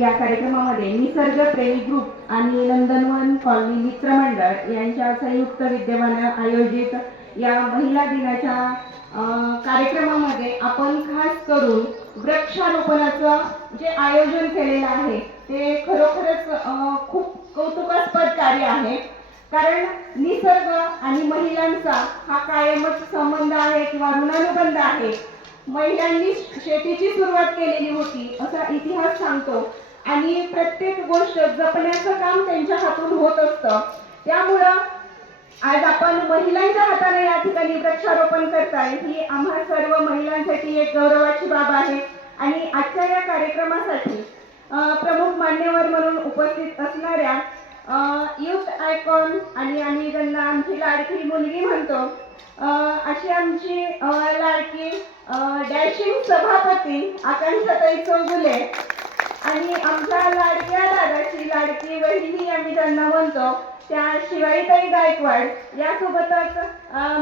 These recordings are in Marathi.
या कार्यक्रमामध्ये निसर्गप्रेमी ग्रुप आणि नंदनवन कॉलनी मित्रमंडळ यांच्या संयुक्त विद्यमाने आयोजित या महिला दिनाच्या कार्यक्रमामध्ये आपण खास करून वृक्षारोपणाचं जे आयोजन केलेलं आहे ते खरोखरच खूप कौतुकास्पद कार्य आहे. कारण निसर्ग आणि महिलांचा हा कायमच संबंध आहे किंवा ऋणानुबंध आहे. महिलांनी शेतीची सुरुवात केलेली होती असा इतिहास सांगतो आणि प्रत्येक गोष्ट जपण्याचं काम त्यांच्या हातून होत असतं. त्यामुळं आज आपण महिलांच्या हाताने या ठिकाणी वृक्षारोपण करताय ही आम्हा सर्व महिलांसाठी एक गौरवाची बाब आहे. आणि आजच्या या कार्यक्रमासाठी प्रमुख मान्यवर म्हणून उपस्थित असणाऱ्या युथ आयकॉन आणि आम्ही त्यांना आमची लाडकी मुलगी म्हणतो अशी आमची लाडकी डॅशिंग सभापती आकांक्षाताई चौगुले आणि आमच्या लाडक्या दादाची लाडकी वहिनी आम्ही त्यांना म्हणतो त्या शिवाईताई गायकवाड यासोबतच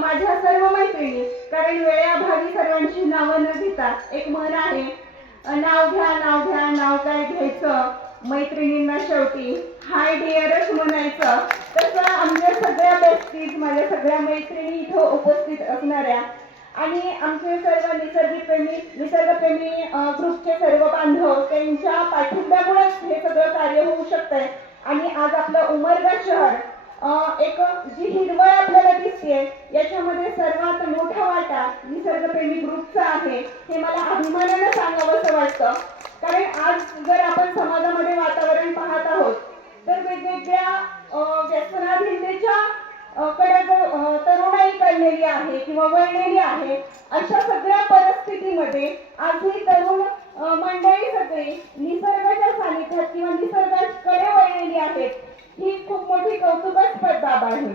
माझ्या सर्व मैत्रिणी. कारण वेळेअभावी सर्वांची नावं न घेता एक म्हण आहे, नाव घ्या नाव घ्या नाव काय घ्यायचं मैत्रिणींना शेवटी हाय डिअरच म्हणायचं. तसं आमच्या सगळ्या बेस्टीज माझ्या सगळ्या मैत्रिणी इथं उपस्थित असणाऱ्या आणि आमचे सर्व निसर्गप्रेमी ग्रुपचे सर्व बांधव त्यांच्या पाठिंब्यामुळेच हे सगळं कार्य होऊ शकतंय. आणि आज आपलं उमरगा शहर एक जी हिरवळ आपल्याला दिसते याच्यामध्ये सर्वात मोठा वाटा निसर्गप्रेमी ग्रुपचा आहे हे मला अभिमानानं सांगावंसं वाटतं. कारण आज जर आपण समाजामध्ये वातावरण पाहत आहोत तर वेगवेगळ्या व्यसनाधीनतेच्या कडे तरुणाई कळलेली आहे किंवा वळलेली आहे. अशा सगळ्या परिस्थितीमध्ये आज ही तरुण मंडळी सगळी निसर्गाच्या सानिध्यात किंवा निसर्गाकडे वळलेली आहेत ही खूप मोठी कौतुकास्पद बाब आहे.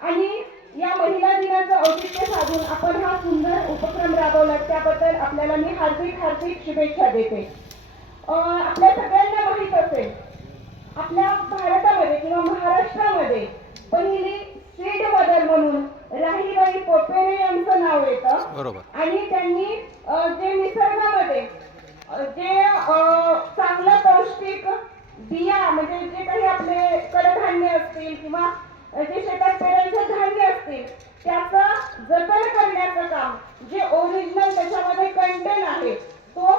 आणि या महिला दिनाचं औचित्य साधून आपण हा सुंदर उपक्रम राबवला त्याबद्दल आपल्याला मी हार्दिक शुभेच्छा देते. आपल्या सगळ्यांना माहीत असेल आपल्या भारतामध्ये किंवा महाराष्ट्रामध्ये पहिली सीड मदर म्हणून राहीबाई पोपेरे यांचं नाव येतं. आणि त्यांनी जे निसर्गामध्ये जे चांगलं पौष्टिक बिया म्हणजे जे काही आपले कडधान्य असतील किंवा जे शेतात पेरायचे धान्य असतील त्याचं जतन करण्याचं काम जे ओरिजिनल त्याच्यामध्ये कंटेन आहे तो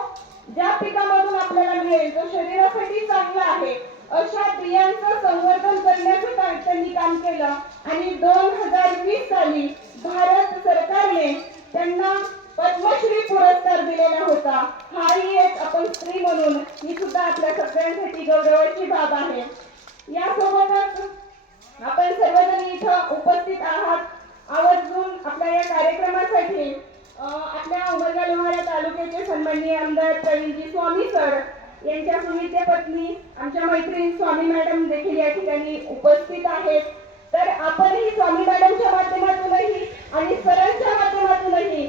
ज्या पिकामधून आपल्याला मिळेल जो शरीरासाठी चांगला आहे अशा बियांचं संवर्धन करण्याचं त्यांनी काम केलं. आणि 2020 साली भारत सरकारने त्यांना पद्मश्री पुरस्कार दिलेला होता. हाही एक आपण स्त्री म्हणून ही सुद्धा आपल्या सगळ्यांसाठी गौरवाची बाब आहे. यासोबतच आपण सर्वजण इथं उपस्थित आहात. आवर्जून आपल्या या कार्यक्रमासाठी आपल्या उमरगा लोहारा तालुक्याचे सन्माननीय आमदार प्रवीणजी स्वामी सर यांच्या सुविद्य पत्नी आमच्या मैत्रीण स्वामी मॅडम देखील या ठिकाणी उपस्थित आहेत. तर आपणही स्वामी मॅडमच्या माध्यमातूनही आणि सरांच्या माध्यमातूनही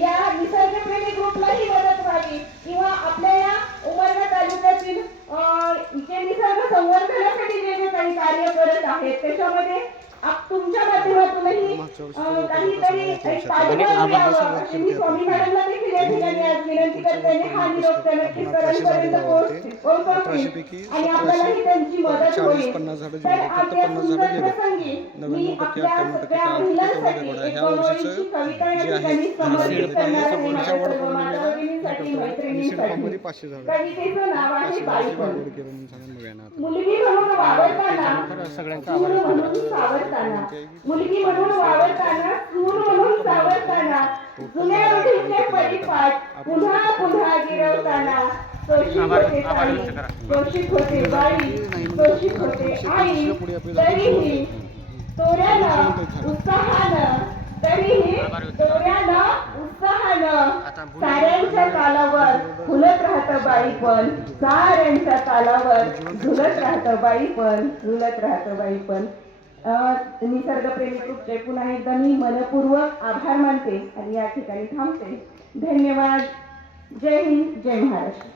या निसर्गप्रेमी ग्रुपलाही मदत व्हावी किंवा आपल्या या उमरगा तालुक्यातील जे निसर्ग संवर्धनासाठी जे काही कार्य करत आहेत त्याच्यामध्ये तुमच्या माध्यमातूनही काहीतरी स्वामी मॅडमला देखील या ठिकाणी आज विनंती करते हा निरोप नक्कीच सरांपर्यंत पोहोचतील आणि आपल्यालाही त्यांची मदत होईल. तर आज या सुंदर प्रसंगी मी आपल्या सगळ्या महिलांसाठी एक गौरवाची कविता या ठिकाणी समर्पित करणार आहे माझ्या सर्व माताभगिनींसाठी मैत्रिणींसाठी. कवितेचं नाव आहे बाईपण. मुलगी म्हणून वावरताना सूर म्हणून सावरताना मुलगी म्हणून वावरताना सूर म्हणून सावरताना जुन्या रूढीचे परिपाठ पुन्हा पुन्हा गिरवताना शोषित होते ताई शोषित होते बाई शोषित होते आई तरीही तोऱ्यानं उत्साहानं साऱ्यांच्या तालावर झुलत राहतं बाईपण साऱ्यांच्या तालावर झुलत राहतं बाईपण झुलत राहतं बाईपण. निसर्गप्रेमी ग्रुपचे पुन्हा एकदा मी मनपूर्वक आभार मानते आणि या ठिकाणी थांबते. धन्यवाद. जय हिंद जय महाराष्ट्र.